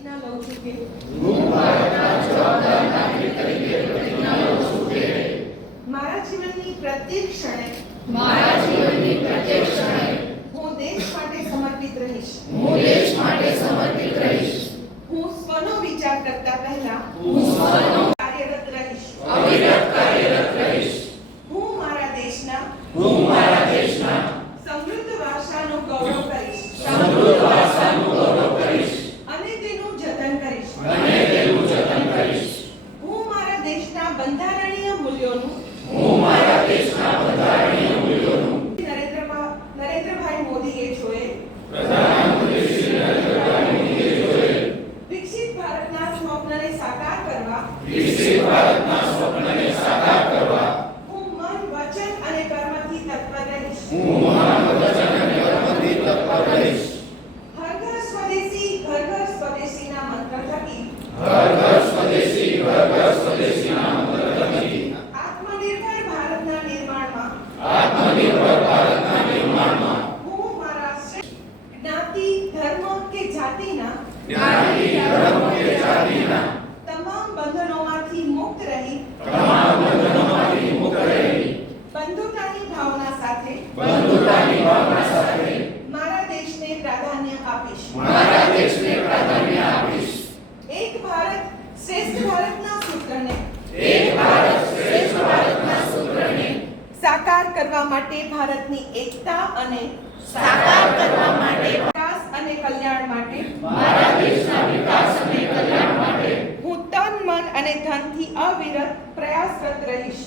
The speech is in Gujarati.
પ્રતિજ્ઞા લઉં છું કે હું ભારતના જવાબદાર નાગરિક તરીકે પ્રતિજ્ઞા લઉં છું કે મારા જીવનની પ્રત્યેક ક્ષણે હું દેશ માટે સમર્પિત રહીશ. હું સ્વનો વિચાર કરતા પહેલા કાર્યરત રહીશ. હું મારા દેશના સમૃદ્ધ વારસાનું ગૌરવ કરીશ અને તેનું જતન કરીશ. હું મારા દેશના બંધારણીય મૂલ્યોનું નરેન્દ્રભાઈ મોદીએ જોયે વિકસિત ભારતના સ્વપ્નને સાકાર કરવા હું મન, વચન અને કર્મથી તત્પર રહીશ. હર ઘર સ્વદેશી, ઘર ઘર સ્વદેશીના મંત્ર થકી આત્મનિર્ભર ભારતના નિર્માણમાં હું મારા જ્ઞાતિ, ધર્મ કે જાતિના તમામ બંધનોમાંથી મુક્ત રહી બંધુતાની ભાવના સાથે મારા દેશને પ્રાધાન્ય આપીશ. એક ભારત શ્રેષ્ઠ ભારતના સૂત્રને સાકાર કરવા માટે ભારતની એકતા અને વિકાસ અને કલ્યાણ માટે હું તન, મન અને ધનથી અવિરત પ્રયાસરત રહીશ.